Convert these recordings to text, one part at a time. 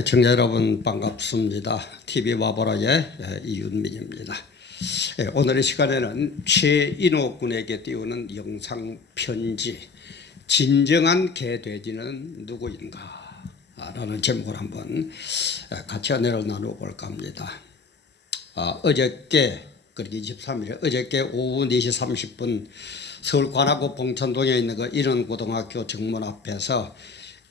청자 여러분 반갑습니다. TV 와보라의 이윤민입니다. 오늘의 시간에는 최인호 군에게 띄우는 영상 편지 진정한 개돼지는 누구인가 라는 제목을 한번 같이 은혜를 나누어볼까 합니다. 어저께 그렇게 23일에 어저께 오후 4시 30분 서울 관악구 봉천동에 있는 그 인원고등학교 정문 앞에서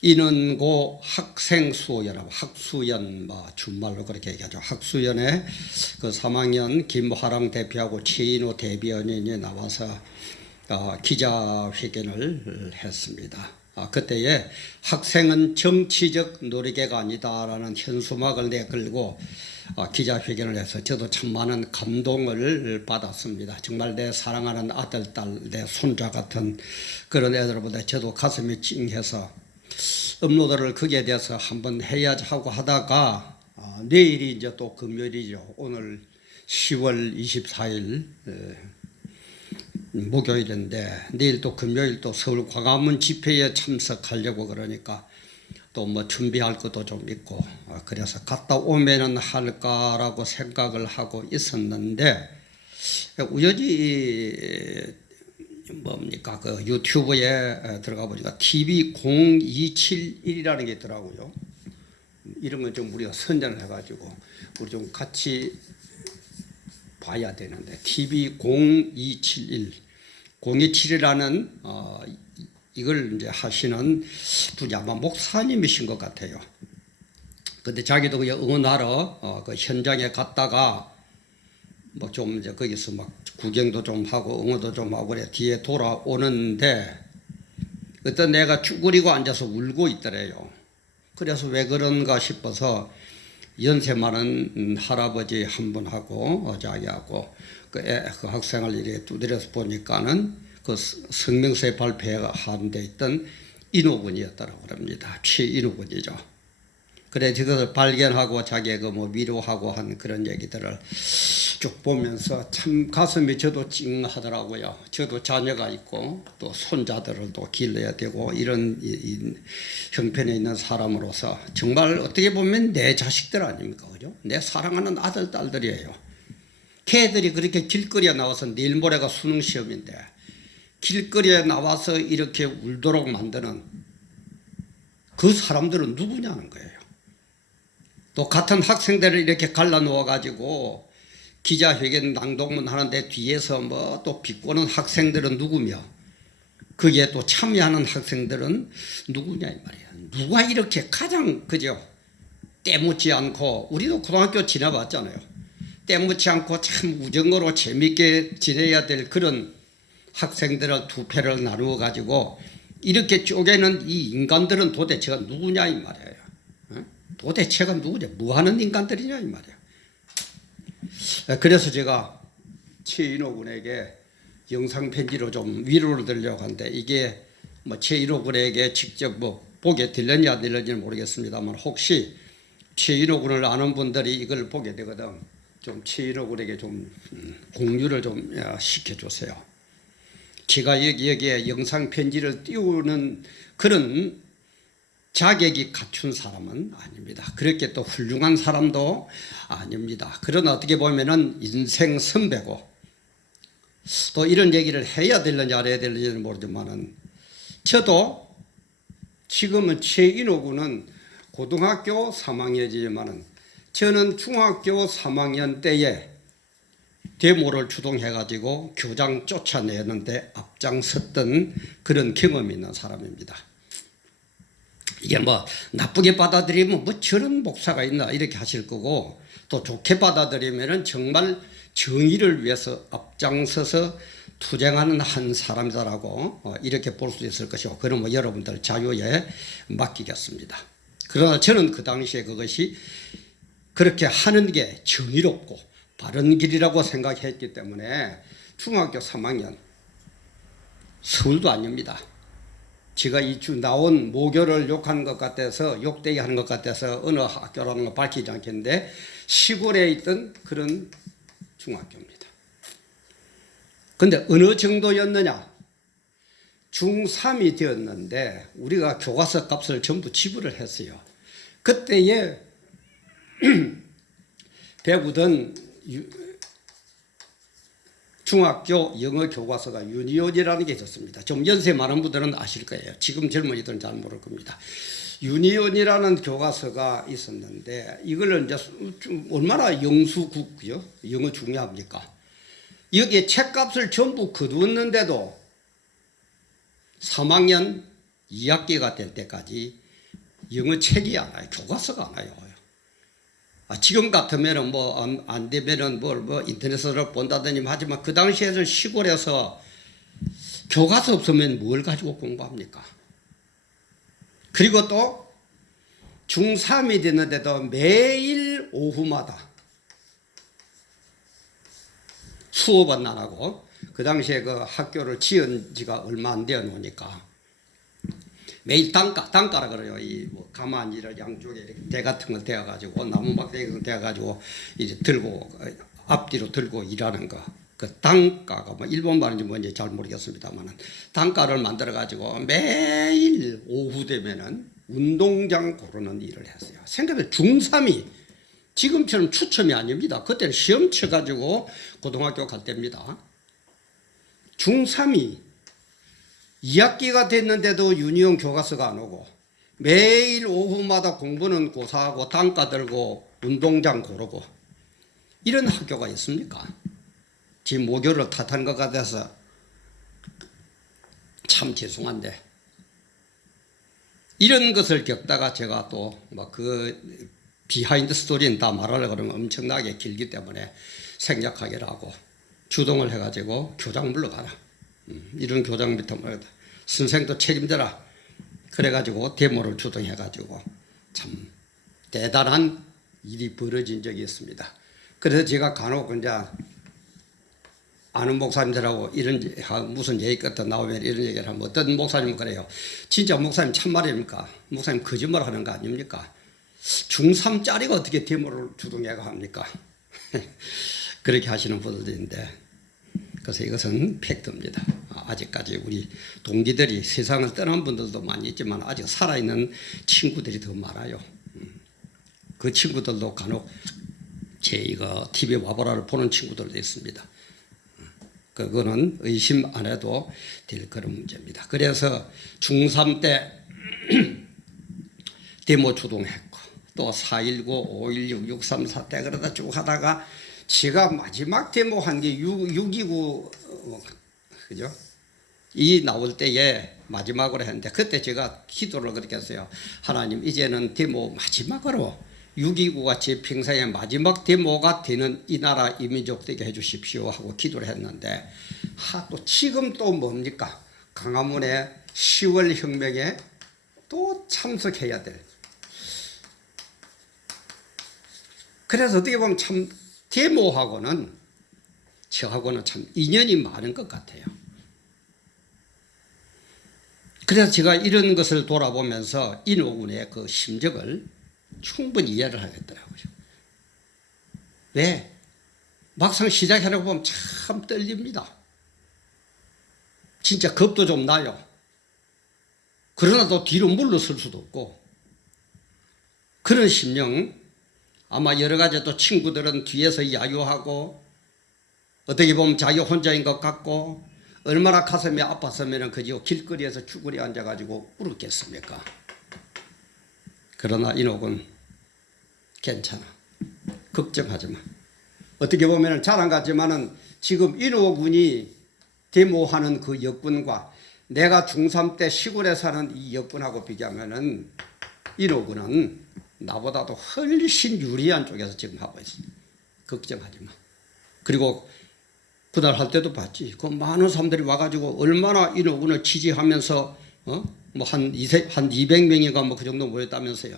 인원고 학생수연합 학수연 준말로 그렇게 얘기하죠. 학수연에 그 3학년 김화랑 대표하고 최인호 대변인이 나와서 기자회견을 했습니다. 그때에 학생은 정치적 놀이개가 아니다라는 현수막을 내걸고 기자회견을 해서 저도 참 많은 감동을 받았습니다. 정말 내 사랑하는 아들, 딸, 내 손자 같은 그런 애들보다 저도 가슴이 찡해서 업로드를 거기에 대해서 한번 해야지 하고 하다가 내일이 이제 또 금요일이죠. 오늘 10월 24일 목요일인데 내일 또 금요일 또 서울 광화문 집회에 참석하려고 그러니까 또 뭐 준비할 것도 좀 있고 그래서 갔다 오면은 할까라고 생각을 하고 있었는데 우연히 뭡니까 그 유튜브에 들어가 보니까 TV0271이라는 게 있더라고요. 이런 건 좀 우리가 선전을 해가지고 우리 좀 같이 봐야 되는데 TV0271 027이라는 이걸 이제 하시는 분이 아마 목사님이신 것 같아요. 근데 자기도 그냥 응원하러 그 현장에 갔다가 뭐 좀 이제 거기서 막 구경도 좀 하고 응원도 좀 하고 그래 뒤에 돌아오는데 어떤 애가 쭈그리고 앉아서 울고 있더래요. 그래서 왜 그런가 싶어서 연세 많은 할아버지 한 분하고 자기하고 그 학생을 이렇게 두드려서 보니까는 그 성명서에 발표한 데 있던 인호군이었다고 합니다. 최인호군이죠. 그래 그것을 발견하고 자기가 뭐 위로하고 한 그런 얘기들을 쭉 보면서 참 가슴이 저도 찡하더라고요. 저도 자녀가 있고 또 손자들을 또 길러야 되고 이런 형편에 있는 사람으로서 정말 어떻게 보면 내 자식들 아닙니까? 그죠? 내 사랑하는 아들, 딸들이에요. 걔들이 그렇게 길거리에 나와서 내일 모레가 수능 시험인데 길거리에 나와서 이렇게 울도록 만드는 그 사람들은 누구냐는 거예요. 또 같은 학생들을 이렇게 갈라놓아 가지고 기자회견 낭독문 하는데 뒤에서 뭐 또 비꼬는 학생들은 누구며 거기에 또 참여하는 학생들은 누구냐 이 말이에요. 누가 이렇게 가장 그죠? 때묻지 않고 우리도 고등학교 지나봤잖아요. 때묻지 않고 참 우정으로 재밌게 지내야 될 그런 학생들을 두 패를 나누어 가지고 이렇게 쪼개는 이 인간들은 도대체가 누구냐 이 말이에요. 도대체가 누구냐? 뭐 하는 인간들이냐 이 말이에요. 그래서 제가 최인호 군에게 영상 편지로 좀 위로를 드리려고 하는데 이게 뭐 최인호 군에게 직접 뭐 보게 될는지 안 될는지는 모르겠습니다만 혹시 최인호 군을 아는 분들이 이걸 보게 되거든 좀 최인호 군에게 좀 공유를 좀 시켜주세요. 제가 여기에 영상 편지를 띄우는 그런 자격이 갖춘 사람은 아닙니다. 그렇게 또 훌륭한 사람도 아닙니다. 그러나 어떻게 보면은 인생 선배고 또 이런 얘기를 해야 되는지 안 해야 되는지는 모르지만은 저도 지금은 최인호 군은 고등학교 3학년이지만은 저는 중학교 3학년 때에 데모를 주동해가지고 교장 쫓아내는데 앞장섰던 그런 경험이 있는 사람입니다. 이게 뭐 나쁘게 받아들이면 뭐 저런 목사가 있나 이렇게 하실 거고 또 좋게 받아들이면은 정말 정의를 위해서 앞장서서 투쟁하는 한 사람이다라고 이렇게 볼 수 있을 것이고 그럼 뭐 여러분들 자유에 맡기겠습니다. 그러나 저는 그 당시에 그것이 그렇게 하는 게 정의롭고 바른 길이라고 생각했기 때문에 중학교 3학년 서울도 아닙니다. 제가 이주 나온 모교를 욕하는 것 같아서 욕되게 하는 것 같아서 어느 학교라는 거 밝히지 않겠는데 시골에 있던 그런 중학교입니다. 그런데 어느 정도였느냐? 중3이 되었는데 우리가 교과서 값을 전부 지불을 했어요. 그때에 배우던 중학교 영어 교과서가 유니온이라는 게 있었습니다. 좀 연세 많은 분들은 아실 거예요. 지금 젊은이들은 잘 모를 겁니다. 유니온이라는 교과서가 있었는데 이걸 이제 좀 얼마나 영수국이요? 영어 중요합니까? 여기에 책값을 전부 거두었는데도 3학년 2학기가 될 때까지 영어 책이 안 와요. 교과서가 안 와요. 지금 같으면은 뭐 안 되면은 뭐 인터넷으로 본다더니 하지만 그 당시에는 시골에서 교과서 없으면 뭘 가지고 공부합니까? 그리고 또 중3이 됐는데도 매일 오후마다 수업은 안 하고 그 당시에 그 학교를 지은 지가 얼마 안 되어 놓으니까 매일 단가라 그래요. 이뭐 가마니를 양쪽에 이렇게 대 같은 걸 대어가지고 나무막대기 대어가지고 이제 들고 앞뒤로 들고 일하는 거. 그 단가가 뭐 일본 말인지 뭔지 잘 모르겠습니다만은 단가를 만들어 가지고 매일 오후 되면은 운동장 고르는 일을 했어요. 생각해 중3이 지금처럼 추첨이 아닙니다. 그때는 시험 쳐가지고 고등학교 갈 때입니다. 중3이 2학기가 됐는데도 유니온 교과서가 안 오고 매일 오후마다 공부는 고사하고 단가 들고 운동장 고르고 이런 학교가 있습니까? 제 모교를 탓한 것 같아서 참 죄송한데 이런 것을 겪다가 제가 또 막 그 비하인드 스토리는 다 말하려고 그러면 엄청나게 길기 때문에 생략하기로 하고 주동을 해가지고 교장 물러가라. 이런 교장 밑에 말이다. 선생도 책임져라. 그래가지고 데모를 주동해가지고 참 대단한 일이 벌어진 적이 있습니다. 그래서 제가 간혹 이제 아는 목사님들하고 이런 무슨 얘기 같은 나오면 이런 얘기를 하면 어떤 목사님은 그래요. 진짜 목사님 참말입니까? 목사님 거짓말 하는 거 아닙니까? 중3짜리가 어떻게 데모를 주동해가 합니까? 그렇게 하시는 분들도 있는데 그래서 이것은 팩트입니다. 아직까지 우리 동기들이 세상을 떠난 분들도 많이 있지만 아직 살아있는 친구들이 더 많아요. 그 친구들도 간혹 제 이거 TV 와보라를 보는 친구들도 있습니다. 그거는 의심 안 해도 될 그런 문제입니다. 그래서 중3 때 데모 주동했고 또 4.19, 5.16, 6.34 때 그러다 쭉 하다가 제가 마지막 데모한 게 6.29 그죠? 이 나올 때에 마지막으로 했는데 그때 제가 기도를 그렇게 했어요. 하나님 이제는 데모 마지막으로 6.29가 제 평생의 마지막 데모가 되는 이 나라 이민족 되게 해주십시오 하고 기도를 했는데 또 지금 또 뭡니까? 광화문에 10월 혁명에 또 참석해야 될. 그래서 어떻게 보면 참 데모하고는 저하고는 참 인연이 많은 것 같아요. 그래서 제가 이런 것을 돌아보면서 인호군의 그 심정을 충분히 이해를 하겠더라고요. 왜? 막상 시작해놓고 보면 참 떨립니다. 진짜 겁도 좀 나요. 그러나 또 뒤로 물러설 수도 없고 그런 심령 아마 여러 가지 또 친구들은 뒤에서 야유하고 어떻게 보면 자기 혼자인 것 같고 얼마나 가슴이 아팠으면 그저 길거리에서 쭈그리 앉아가지고 울었겠습니까? 그러나 인옥은 괜찮아. 걱정하지 마. 어떻게 보면 잘 안 같지만은 지금 인옥군이 데모하는 그 여건과 내가 중3 때 시골에 사는 이 여건하고 비교하면은 인옥군은 나보다도 훨씬 유리한 쪽에서 지금 하고 있어. 걱정하지 마. 그리고 그날 할 때도 봤지. 그 많은 사람들이 와가지고 얼마나 인옥군을 지지하면서 뭐 한 200명인가 뭐 그 정도 모였다면서요.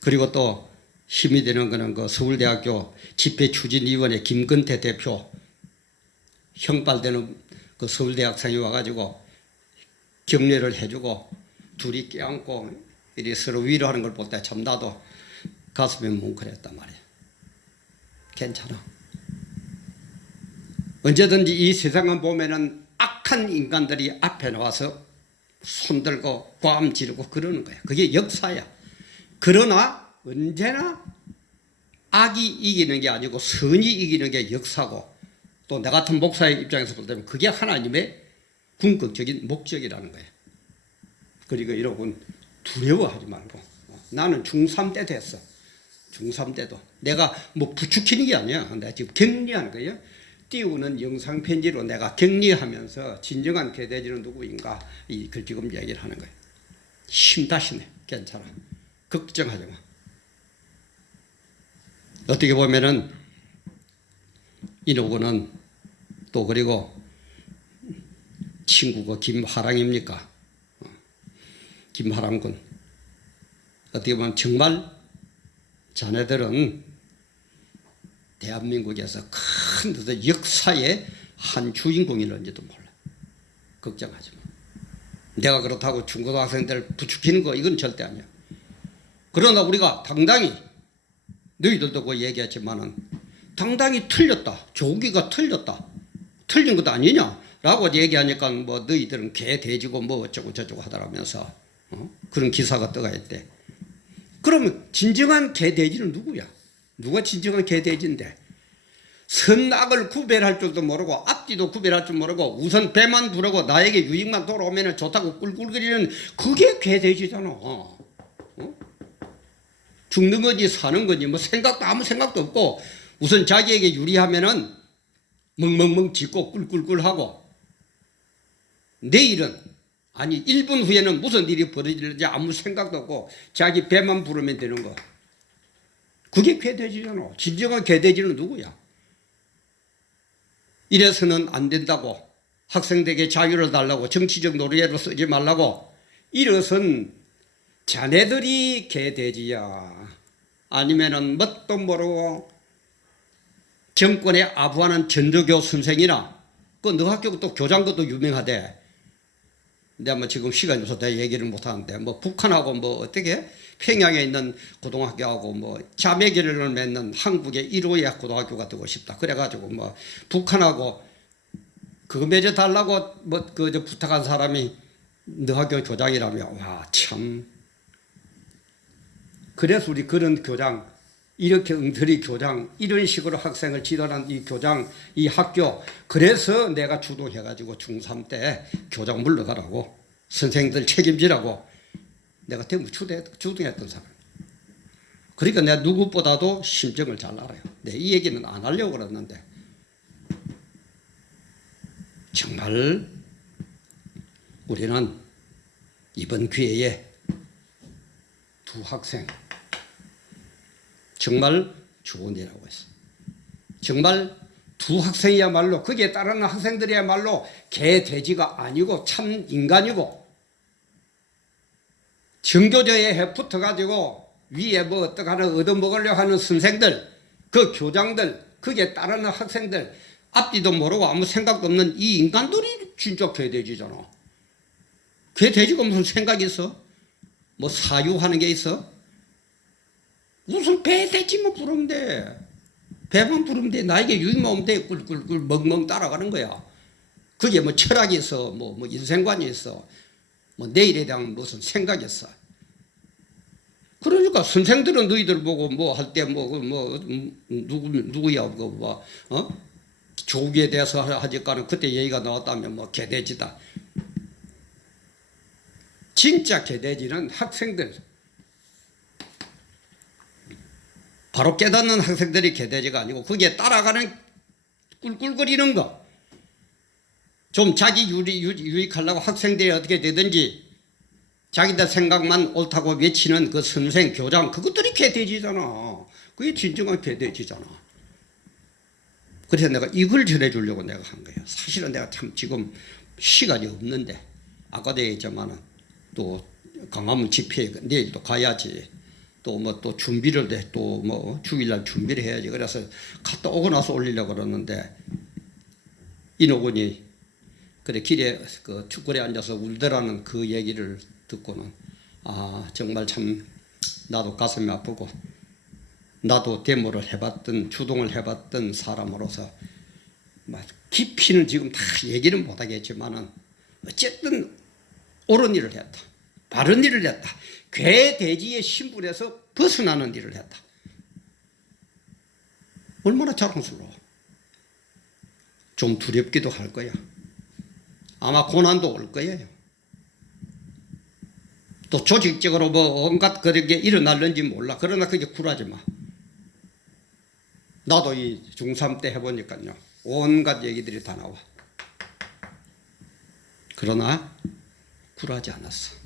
그리고 또 힘이 되는 거는 그 서울대학교 집회추진위원회 김근태 대표 형발되는 그 서울대 학생이 와가지고 격려를 해주고 둘이 껴안고 이리 서로 위로하는 걸 볼 때 참 나도 가슴이 뭉클했단 말이야. 괜찮아. 언제든지 이 세상을 보면은 악한 인간들이 앞에 나와서 손들고 꽝 지르고 그러는 거야. 그게 역사야. 그러나 언제나 악이 이기는 게 아니고 선이 이기는 게 역사고, 또 나 같은 목사의 입장에서 볼 때면 그게 하나님의 궁극적인 목적이라는 거예요. 그리고 여러분 두려워하지 말고, 나는 중3 때 됐어. 중3 때도 내가 뭐 부추기는 게 아니야. 내가 지금 격리하는 거예요. 띄우는 영상 편지로 내가 격리하면서 진정한 개돼지는 누구인가 이걸 지금 얘기를 하는 거예요. 힘다시네. 괜찮아. 걱정하지 마. 어떻게 보면은 이노구는 또 그리고 친구가 김하랑입니까? 김하랑군. 어떻게 보면 정말 자네들은 대한민국에서 큰 역사의 한 주인공이는지도 몰라. 걱정하지 마. 내가 그렇다고 중고등학생들 부추기는 거 이건 절대 아니야. 그러나 우리가 당당히, 너희들도 그 얘기했지만은 당당히 틀렸다. 조기가 틀렸다. 틀린 것도 아니냐라고 얘기하니까 뭐 너희들은 개 돼지고 뭐 어쩌고 저쩌고 하더라면서 그런 기사가 떠가 있대. 그러면 진정한 개 돼지는 누구야? 누가 진정한 개 돼지인데? 선악을 구별할 줄도 모르고 앞뒤도 구별할 줄 모르고 우선 배만 부르고 나에게 유익만 돌아오면 좋다고 꿀꿀거리는 그게 개 돼지잖아. 죽는 거지 사는 거지 뭐 생각도 아무 생각도 없고 우선 자기에게 유리하면은 멍멍멍 짖고 꿀꿀꿀하고 내일은 아니 1분 후에는 무슨 일이 벌어질지 아무 생각도 없고 자기 배만 부르면 되는 거. 그게 개돼지잖아. 진정한 개돼지는 누구야? 이래서는 안 된다고, 학생들에게 자유를 달라고, 정치적 노래로 쓰지 말라고, 이것은 자네들이 개돼지야. 아니면은 뭣도 모르고 정권에 아부하는 전도교 선생이나 그 너 학교 또 교장 것도 유명하대. 내가 뭐 지금 시간이 없어서 내가 얘기를 못 하는데 뭐 북한하고 뭐 어떻게 평양에 있는 고등학교하고 뭐 자매결연을 맺는 한국의 1호의 고등학교가 되고 싶다. 그래가지고 뭐 북한하고 그거 맺어 달라고 뭐 그 부탁한 사람이 너 학교 교장이라며. 와 참. 그래서 우리 그런 교장, 이렇게 엉터리 교장, 이런 식으로 학생을 지도하는 이 교장, 이 학교, 그래서 내가 주도해가지고 중3 때 교장 물러가라고, 선생님들 책임지라고 내가 대부분 주도했던 사람. 그러니까 내가 누구보다도 심정을 잘 알아요. 이 얘기는 안 하려고 그랬는데 정말 우리는 이번 기회에 두 학생 정말 좋은 일하고 있어. 정말 두 학생이야말로 거기에 따르는 학생들이야말로 개 돼지가 아니고 참 인간이고 정교조에 붙어가지고 위에 뭐 어떻게 하나 얻어먹으려고 하는 선생들, 그 교장들, 거기에 따르는 학생들, 앞뒤도 모르고 아무 생각도 없는 이 인간들이 진짜 개 돼지잖아. 개 돼지가 무슨 생각이 있어? 뭐 사유하는 게 있어? 무슨 배 돼지만 부르면 돼. 배만 부르면 돼. 나에게 유익만 오면 돼. 꿀꿀꿀 멍멍 따라가는 거야. 그게 뭐 철학이 있어, 뭐 인생관이 있어, 뭐 내일에 대한 무슨 생각이 있어. 그러니까 선생들은 너희들 보고 뭐 할 때 누구야 조기에 대해서 하니까는 그때 얘기가 나왔다면 뭐 개돼지다. 진짜 개돼지는 학생들, 바로 깨닫는 학생들이 개돼지가 아니고 거기에 따라가는 꿀꿀거리는 거. 좀 자기 유익하려고 학생들이 어떻게 되든지 자기들 생각만 옳다고 외치는 그 선생, 교장, 그것들이 개돼지잖아. 그게 진정한 개돼지잖아. 그래서 내가 이걸 전해주려고 내가 한 거예요. 사실은 내가 참 지금 시간이 없는데 아까도 얘기했지만은 또 광화문 집회에 내일도 가야지. 또 뭐 또 준비를 해. 또 뭐 주일날 준비를 해야지. 그래서 갔다 오고 나서 올리려고 그러는데 인호군이 그래 길에 그 축구에 앉아서 울더라는 그 얘기를 듣고는 아 정말 참 나도 가슴이 아프고 나도 데모를 해봤던 주동을 해봤던 사람으로서 깊이는 지금 다 얘기는 못하겠지만은 어쨌든 옳은 일을 했다. 바른 일을 했다. 괴돼지의 신분에서 벗어나는 일을 했다. 얼마나 자랑스러워. 좀 두렵기도 할 거야. 아마 고난도 올 거예요. 또 조직적으로 뭐 온갖 그런 게 일어날는지 몰라. 그러나 그게 굴하지 마. 나도 이 중3 때 해보니까요. 온갖 얘기들이 다 나와. 그러나 굴하지 않았어.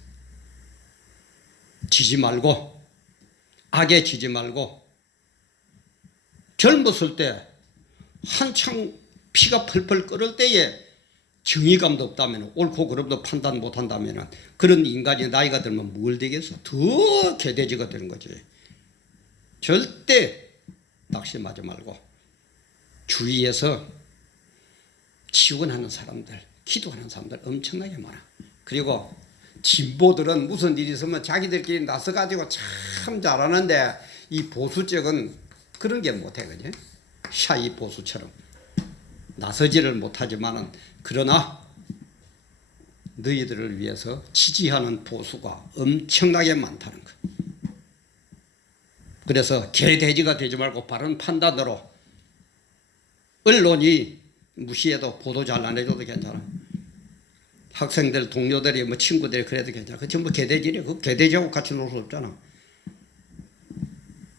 지지 말고, 악에 지지 말고, 젊었을 때 한창 피가 펄펄 끓을 때에 정의감도 없다면, 옳고 그름도 판단 못한다면 그런 인간이 나이가 들면 뭘 되겠어? 더 개돼지가 되는 거지. 절대 낙심하지 말고 주위에서 지원하는 사람들, 기도하는 사람들 엄청나게 많아. 그리고 진보들은 무슨 일이 있으면 자기들끼리 나서가지고 참 잘하는데 이 보수 쪽은 그런 게 못해, 그지? 샤이 보수처럼 나서지를 못하지만은 그러나 너희들을 위해서 지지하는 보수가 엄청나게 많다는 거. 그래서 개돼지가 되지 말고 바른 판단으로 언론이 무시해도 보도 잘 안 해줘도 괜찮아. 학생들, 동료들이 뭐 친구들이 그래도 괜찮아. 그 전부 개돼지래. 그 개돼지하고 같이 놀 수 없잖아.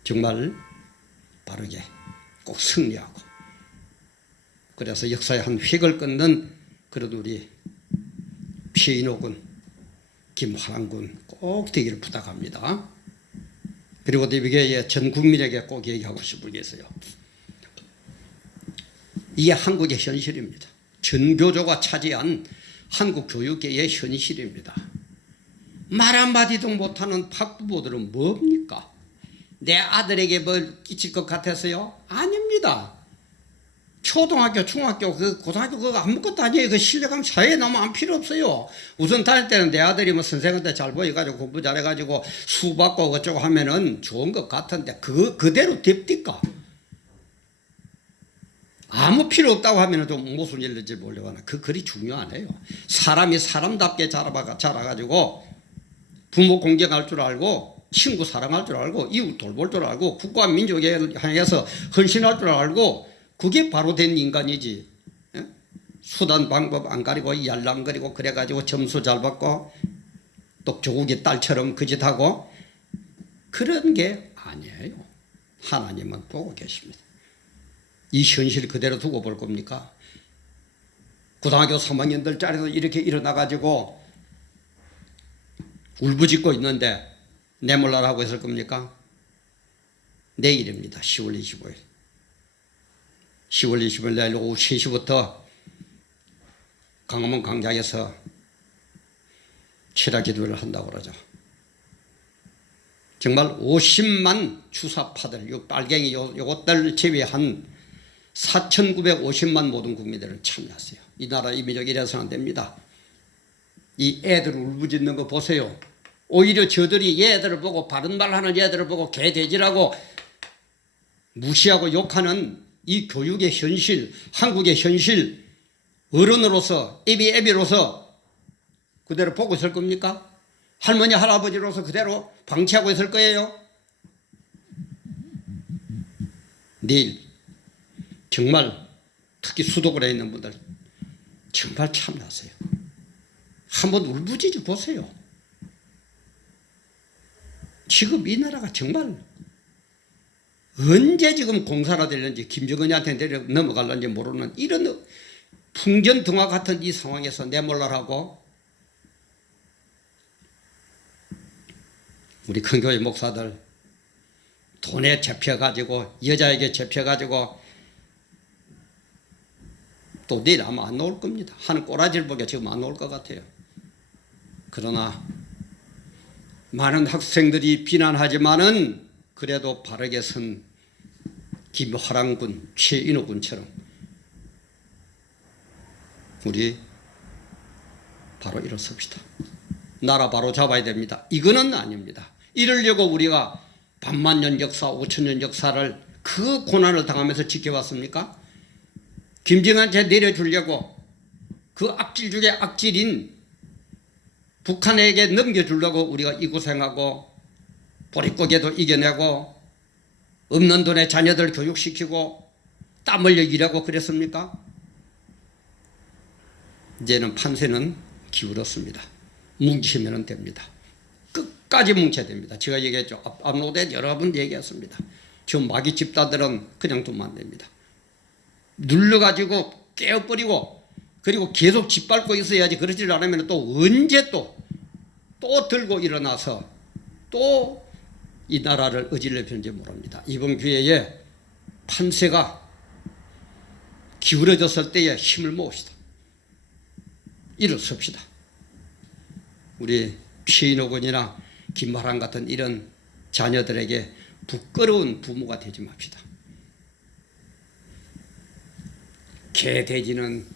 정말 바르게 꼭 승리하고. 그래서 역사의 한 획을 끊는 그런 우리 최인호 군, 김화랑 군 꼭 되기를 부탁합니다. 그리고 이게 전 국민에게 꼭 얘기하고 싶은 게 있어요. 이게 한국의 현실입니다. 전교조가 차지한 한국 교육계의 현실입니다. 말 한마디도 못하는 학부모들은 뭡니까? 내 아들에게 뭘 끼칠 것 같아서요? 아닙니다. 초등학교, 중학교, 고등학교 그거 아무것도 아니에요. 그 실력하면 사회에 너무 안 필요 없어요. 우선 다닐 때는 내 아들이 뭐 선생한테 잘 보여가지고 공부 잘해가지고 수 받고 어쩌고 하면은 좋은 것 같은데 그대로 됩니까? 아무 필요 없다고 하면 좀 무슨 일인지 모르겠나. 그리 중요하네요. 사람이 사람답게 자라가지고 부모 공경할 줄 알고 친구 사랑할 줄 알고 이웃 돌볼 줄 알고 국가 민족에 향해서 헌신할 줄 알고 그게 바로 된 인간이지. 수단 방법 안 가리고 얄랑거리고 그래가지고 점수 잘 받고 또 조국의 딸처럼 그 짓하고 그런 게 아니에요. 하나님은 보고 계십니다. 이 현실 그대로 두고 볼 겁니까? 고등학교 3학년들짜리도 이렇게 일어나가지고 울부짖고 있는데 내몰라라고 했을 겁니까? 내일입니다. 10월 25일. 10월 20일 내일 오후 3시부터 강화문 광장에서 철야 기도를 한다고 그러죠. 정말 50만 주사파들, 요 빨갱이 요것들 제외한 4,950만 모든 국민들을 참여하세요. 이 나라 이 민족 이래서는 안 됩니다. 이 애들 울부짖는 거 보세요. 오히려 저들이 얘들을 보고 바른 말 하는 얘들을 보고 개돼지라고 무시하고 욕하는 이 교육의 현실, 한국의 현실, 어른으로서 애비로서 그대로 보고 있을 겁니까? 할머니 할아버지로서 그대로 방치하고 있을 거예요. 내일 정말 특히 수도권에 있는 분들 정말 참나세요. 한번 울부짖어 보세요. 지금 이 나라가 정말 언제 지금 공사가 되는지 김정은이한테 넘어갈는지 모르는 이런 풍전등화 같은 이 상황에서 내몰라라고 우리 큰 교회 목사들 돈에 잡혀가지고 여자에게 잡혀가지고 또 내일 아마 안 나올 겁니다. 하는 꼬라지를 보게 지금 안 나올 것 같아요. 그러나 많은 학생들이 비난하지만은 그래도 바르게 선 김화랑 군, 최인호 군처럼 우리 바로 일어섭시다. 나라 바로 잡아야 됩니다. 이거는 아닙니다. 이러려고 우리가 반만년 역사, 5천년 역사를 그 고난을 당하면서 지켜왔습니까? 김정한테 내려주려고 그 악질 중에 악질인 북한에게 넘겨주려고 우리가 이 고생하고 보릿고개도 이겨내고 없는 돈에 자녀들 교육시키고 땀 흘려 일하고 그랬습니까? 이제는 판세는 기울었습니다. 뭉치면 됩니다. 끝까지 뭉쳐야 됩니다. 제가 얘기했죠. 압록대 여러 번 얘기했습니다. 저 마귀 집단들은 그냥 두면 안 됩니다. 눌러가지고 깨어버리고 그리고 계속 짓밟고 있어야지. 그러지 않으면 또 언제 또 들고 일어나서 또 이 나라를 어질러편지 모릅니다. 이번 기회에 판세가 기울어졌을 때에 힘을 모읍시다. 일어섭시다. 우리 최인호 김마랑 같은 이런 자녀들에게 부끄러운 부모가 되지 맙시다. 개, 돼지는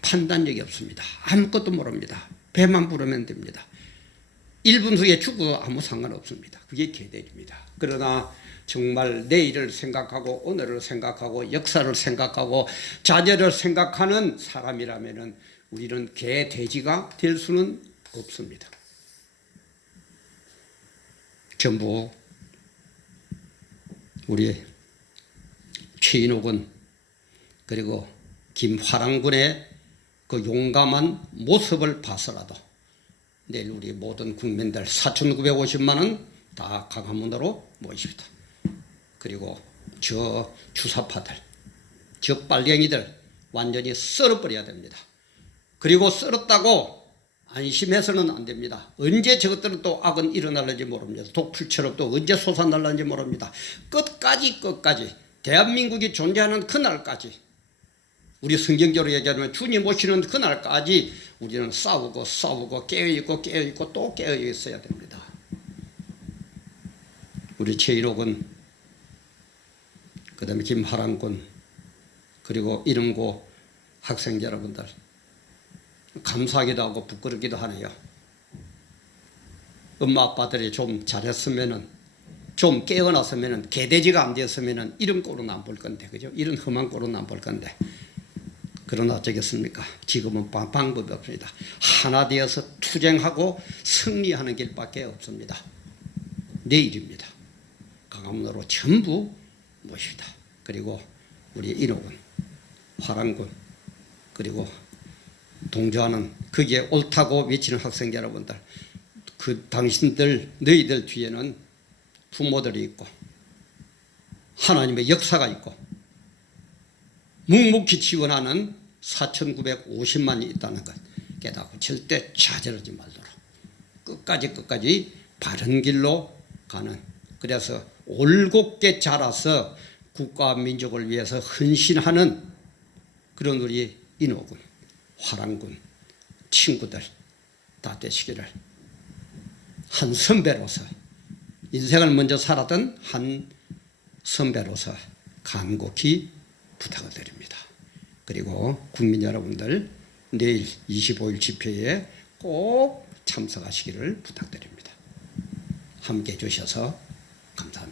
판단력이 없습니다. 아무것도 모릅니다. 배만 부르면 됩니다. 1분 후에 죽어도 아무 상관없습니다. 그게 개돼지입니다. 그러나 정말 내일을 생각하고 오늘을 생각하고 역사를 생각하고 자녀를 생각하는 사람이라면 우리는 개, 돼지가 될 수는 없습니다. 전부 우리 최인호 군 그리고 김화랑 군의 그 용감한 모습을 봐서라도 내일 우리 모든 국민들 4,950만 원 다 강화문으로 모이십니다. 그리고 저 주사파들, 저 빨갱이들 완전히 썰어버려야 됩니다. 그리고 썰었다고 안심해서는 안 됩니다. 언제 저것들은 또 악은 일어날는지 모릅니다. 독풀처럼 또 언제 솟아날는지 모릅니다. 끝까지 대한민국이 존재하는 그날까지 우리 성경적으로 얘기하면 주님 오시는 그날까지 우리는 싸우고 깨어있고 또 깨어있어야 됩니다. 우리 최인호 군, 그 다음에 김하랑 군, 그리고 이름고 학생 여러분들 감사하기도 하고 부끄럽기도 하네요. 엄마 아빠들이 좀 잘했으면은 좀 깨어났으면은 개돼지가 안 되었으면은 이런 꼴은 안 볼 건데, 그죠? 이런 험한 꼴은 안 볼 건데. 그러나 어쩌겠습니까? 지금은 방법이 없습니다. 하나 되어서 투쟁하고 승리하는 길밖에 없습니다. 내일입니다. 강화문으로 전부 모십니다. 그리고 우리 인호군, 화랑군, 그리고 동조하는 거기에 옳다고 외치는 학생 여러분들, 그 당신들 너희들 뒤에는 부모들이 있고 하나님의 역사가 있고 묵묵히 지원하는 4,950만이 있다는 것 깨닫고 절대 좌절하지 말도록 끝까지 바른 길로 가는, 그래서 올곧게 자라서 국가와 민족을 위해서 헌신하는 그런 우리 인호군, 화랑군 친구들 다 되시기를 한 선배로서 인생을 먼저 살았던 한 선배로서 간곡히 부탁을 드립니다. 그리고 국민 여러분들 내일 25일 집회에 꼭 참석하시기를 부탁드립니다. 함께해 주셔서 감사합니다.